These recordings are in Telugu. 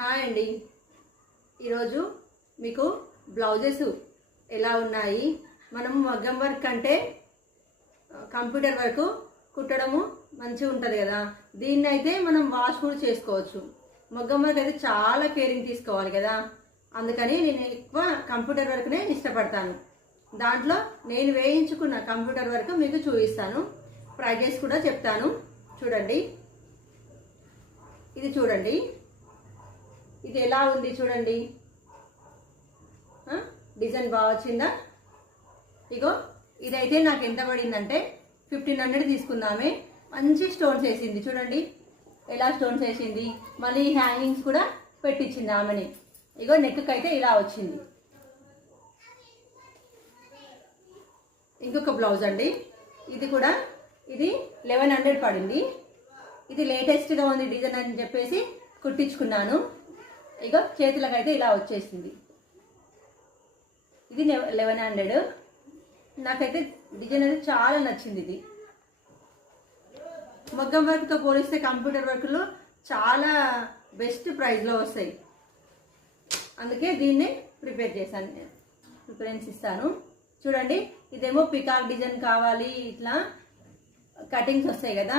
హాయ్ అండి. ఈరోజు మీకు బ్లౌజెస్ ఎలా ఉన్నాయి, మనం మగ్గం వర్క్ అంటే కంప్యూటర్ వర్క్ కుట్టడము మంచిగా ఉంటుంది కదా. దీన్ని అయితే మనం వాష్ కూడా చేసుకోవచ్చు. మగ్గం వర్క్ అయితే చాలా కేరింగ్ తీసుకోవాలి కదా. అందుకని నేను ఎక్కువ కంప్యూటర్ వర్క్నే ఇష్టపడతాను. దాంట్లో నేను వేయించుకున్న కంప్యూటర్ వర్క్ మీకు చూపిస్తాను, ప్రైజెస్ కూడా చెప్తాను. చూడండి, ఇది చూడండి, ఇది ఎలా ఉంది చూడండి. డిజైన్ బాగా వచ్చిందా? ఇగో ఇదైతే నాకు ఎంత పడిందంటే 1500 తీసుకుందామే. మంచి స్టోన్స్ వేసింది చూడండి, ఎలా స్టోన్స్ వేసింది. మళ్ళీ హ్యాంగింగ్స్ కూడా పెట్టించింది ఆమెని. ఇగో నెక్కి అయితే ఇలా వచ్చింది. ఇంకొక బ్లౌజ్ అండి, ఇది కూడా ఇది 1100 పడింది. ఇది లేటెస్ట్గా ఉంది డిజైన్ అని చెప్పేసి కుట్టించుకున్నాను. ఇగో చేతులకు అయితే ఇలా వచ్చేసింది. ఇది 1100. నాకైతే డిజైన్ అయితే చాలా నచ్చింది. ఇది మగ్గం వర్క్తో పోలిస్తే కంప్యూటర్ వర్క్లో చాలా బెస్ట్ ప్రైస్లో వస్తాయి. అందుకే దీన్ని ప్రిపేర్ చేశాను, ప్రిఫరెన్స్ ఇస్తాను. చూడండి, ఇదేమో పికాక్ డిజైన్ కావాలి, ఇట్లా కటింగ్స్ వస్తాయి కదా.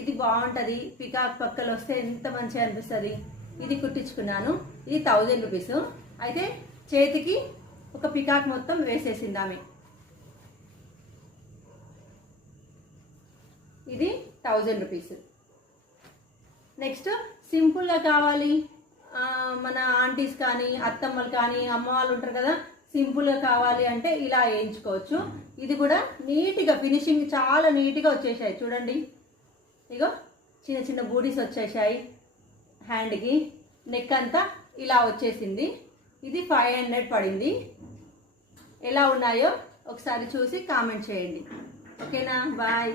ఇది బాగుంటుంది, పికాక్ పక్కలు వస్తే ఎంత మంచిగా అనిపిస్తుంది. ఇది కుట్టించుకున్నాను. ఇది 1000 రూపీస్. అయితే చేతికి ఒక పికాక్ మొత్తం వేసేసింది ఆమె. ఇది 1000 రూపీస్. నెక్స్ట్ సింపుల్గా కావాలి, మన ఆంటీస్ కానీ అత్తమ్మలు కానీ అమ్మ వాళ్ళు ఉంటారు కదా, సింపుల్గా కావాలి అంటే ఇలా వేయించుకోవచ్చు. ఇది కూడా నీట్గా ఫినిషింగ్ చాలా నీట్గా వచ్చేసాయి చూడండి. ఇగో చిన్న చిన్న బూడీస్ వచ్చేసాయి హ్యాండ్కి. నెక్ అంతా ఇలా వచ్చేసింది. ఇది 500 పడింది. ఎలా ఉన్నాయో ఒకసారి చూసి కామెంట్ చేయండి. ఓకేనా? బాయ్.